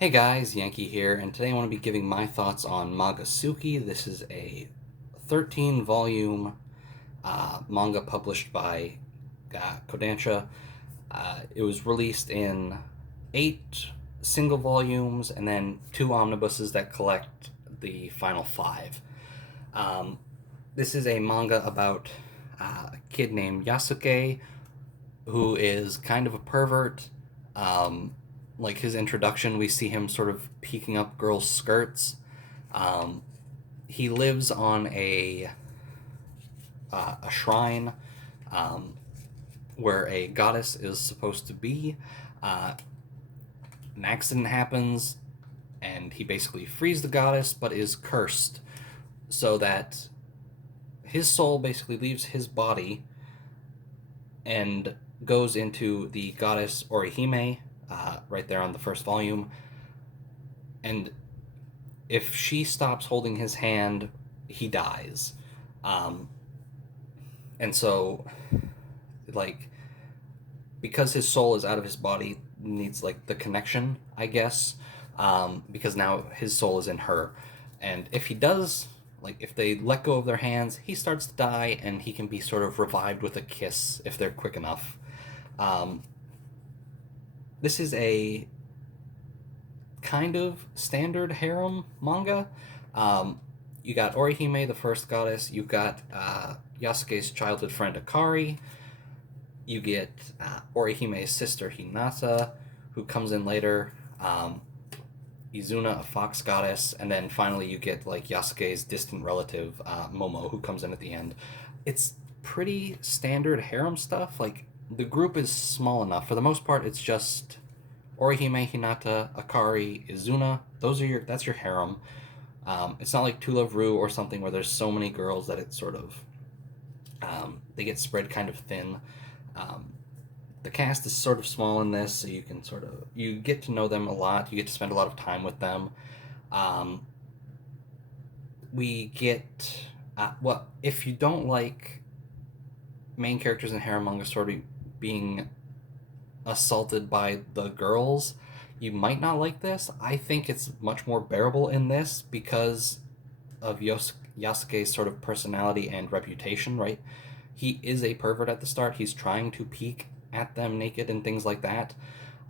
Hey guys, Yankee here, and today I want to be giving my thoughts on Maga-Tsuki. This is a 13 volume manga published by Kodansha. It was released in 8 single volumes and then 2 omnibuses that collect the final 5. Um, this is a manga about a kid named Yasuke who is kind of a pervert. Like his introduction, we see him sort of peeking up girls' skirts. Um, he lives on a shrine um, where a goddess is supposed to be. Uh, an accident happens, and he basically frees the goddess, but is cursed, so that his soul basically leaves his body and goes into the goddess Orihime, right there on the first volume. And if she stops holding his hand, he dies. Um, and so, like, because his soul is out of his body, needs like the connection, I guess. Because now his soul is in her, and if he does, like, if they let go of their hands, he starts to die, and he can be sort of revived with a kiss if they're quick enough. Um, this is a kind of standard harem manga. Um, you got Orihime, the first goddess. You've got Yasuke's childhood friend Akari. You get Orihime's sister Hinata, who comes in later. Izuna, a fox goddess, and then finally you get like Yasuke's distant relative Momo, who comes in at the end. It's pretty standard harem stuff. Like, the group is small enough. For the most part, it's just Orihime, Hinata, Akari, Izuna. That's your harem. It's not like To Love Ru or something where there's so many girls that it's sort of they get spread kind of thin. Um, the cast is sort of small in this, so you get to know them a lot. You get to spend a lot of time with them. Um, we get if you don't like main characters in harem manga sort of being assaulted by the girls, you might not like this. I think it's much more bearable in this because of Yasuke's sort of personality and reputation, right? He is a pervert at the start. He's trying to peek at them naked and things like that.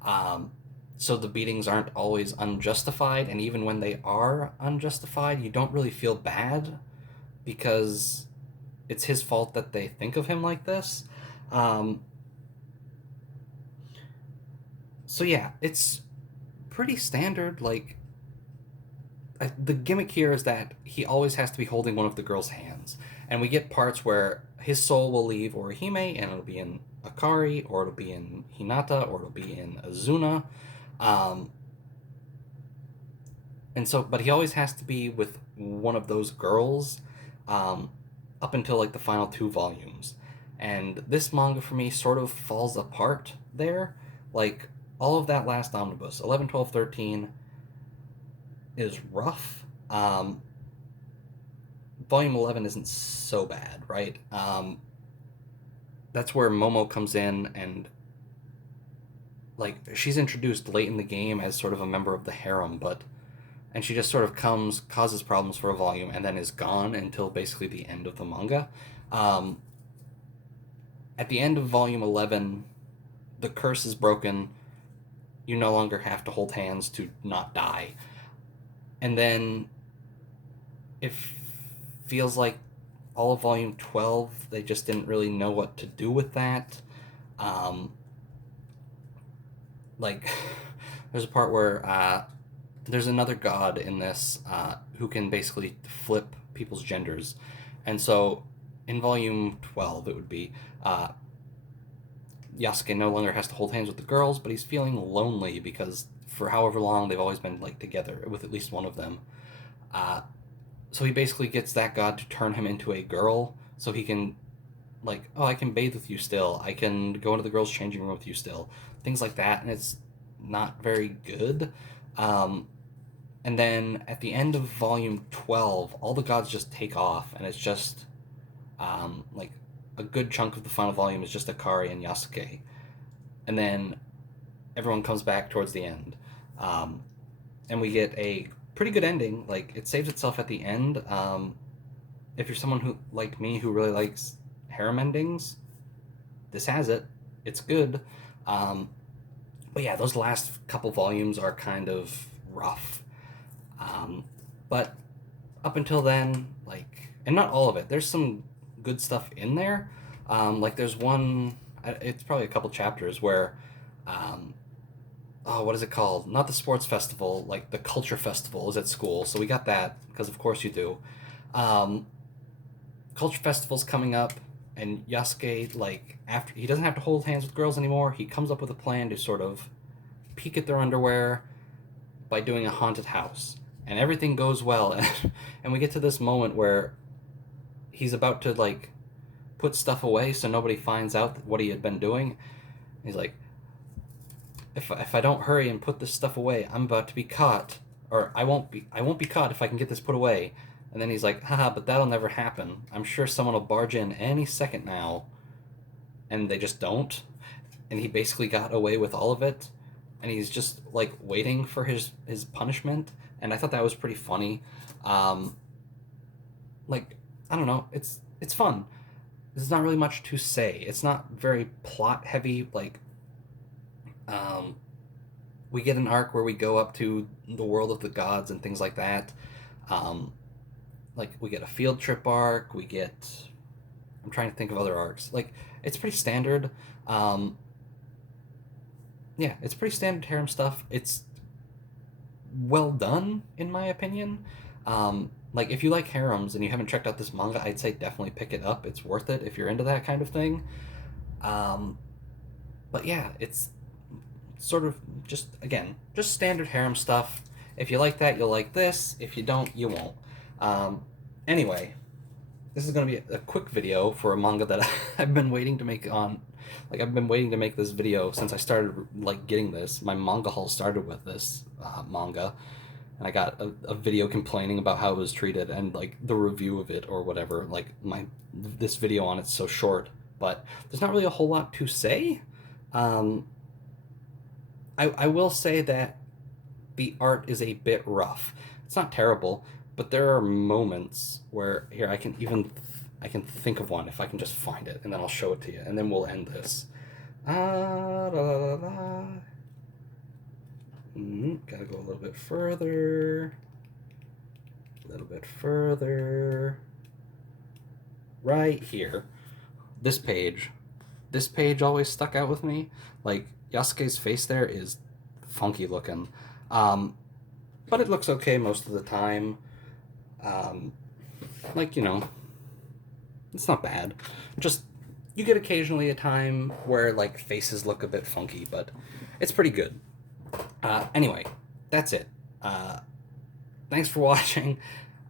Um, so the beatings aren't always unjustified, and even when they are unjustified, you don't really feel bad because it's his fault that they think of him like this. Um, so yeah, it's pretty standard. Like, the gimmick here is that he always has to be holding one of the girl's hands, and we get parts where his soul will leave Orihime, and it'll be in Akari, or it'll be in Hinata, or it'll be in Azuna, um, and so, but he always has to be with one of those girls, um, up until like the final 2 volumes, and this manga for me sort of falls apart there, like all of that last omnibus, 11, 12, 13 is rough. Volume 11 isn't so bad, right? That's where Momo comes in, and like, she's introduced late in the game as sort of a member of the harem, and she just sort of causes problems for a volume, and then is gone until basically the end of the manga. Um, at the end of volume 11, the curse is broken. You no longer have to hold hands to not die. And then it feels like all of volume 12, they just didn't really know what to do with that. Um, like, there's a part where there's another god in this who can basically flip people's genders. And so in volume 12, it would be Yasuke no longer has to hold hands with the girls, but he's feeling lonely because for however long they've always been like together with at least one of them. Uh, so he basically gets that god to turn him into a girl so he can, like, oh, I can bathe with you still, I can go into the girls changing room with you still, things like that, and it's not very good. um, and then at the end of volume 12, all the gods just take off, and it's just like, a good chunk of the final volume is just Akari and Yasuke, and then everyone comes back towards the end. um, and we get a pretty good ending. Like, it saves itself at the end. If you're someone who, like me, who really likes harem endings, this has it. It's good. Um, but yeah, those last couple volumes are kind of rough. Um, but up until then, like, and not all of it. There's some good stuff in there. Like, there's one. It's probably a couple chapters where, um, oh, what is it called? Not the sports festival. Like, the culture festival is at school. So we got that because of course you do. Um, Culture festival's coming up, and Yasuke, like, after he doesn't have to hold hands with girls anymore, he comes up with a plan to sort of peek at their underwear by doing a haunted house, and everything goes well. And we get to this moment where he's about to, like, put stuff away so nobody finds out what he had been doing. He's like, if I don't hurry and put this stuff away, I'm about to be caught, or I won't be caught if I can get this put away. And then he's like, haha, but that'll never happen. I'm sure someone will barge in any second now. And they just don't. And he basically got away with all of it. And he's just, like, waiting for his punishment. And I thought that was pretty funny. Um, like, I don't know. It's fun. There's not really much to say. It's not very plot heavy. Like, um, we get an arc where we go up to the world of the gods and things like that. Um, like, we get a field trip arc. We get, I'm trying to think of other arcs. Like, it's pretty standard. Um, yeah, it's pretty standard harem stuff. It's well done, in my opinion. Like, if you like harems and you haven't checked out this manga, I'd say definitely pick it up. It's worth it if you're into that kind of thing. Um, but yeah, it's sort of just, again, just standard harem stuff. If you like that, you'll like this. If you don't, you won't. Um, anyway, this is going to be a quick video for a manga that I've been waiting to make on. Like, I've been waiting to make this video since I started, like, getting this. My manga haul started with this manga, and I got a video complaining about how it was treated, and, like, the review of it or whatever. Like, this video on it's so short, but there's not really a whole lot to say. Um, I will say that the art is a bit rough. It's not terrible, but there are moments where, here, I can think of one if I can just find it, and then I'll show it to you, and then we'll end this. La, la, la, la. Gotta go a little bit further. A little bit further. Right here. This page. This page always stuck out with me. Like, Yasuke's face there is funky looking. But it looks okay most of the time. Like, you know, it's not bad. Just, you get occasionally a time where, like, faces look a bit funky, but it's pretty good. Anyway, that's it. Thanks for watching.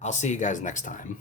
I'll see you guys next time.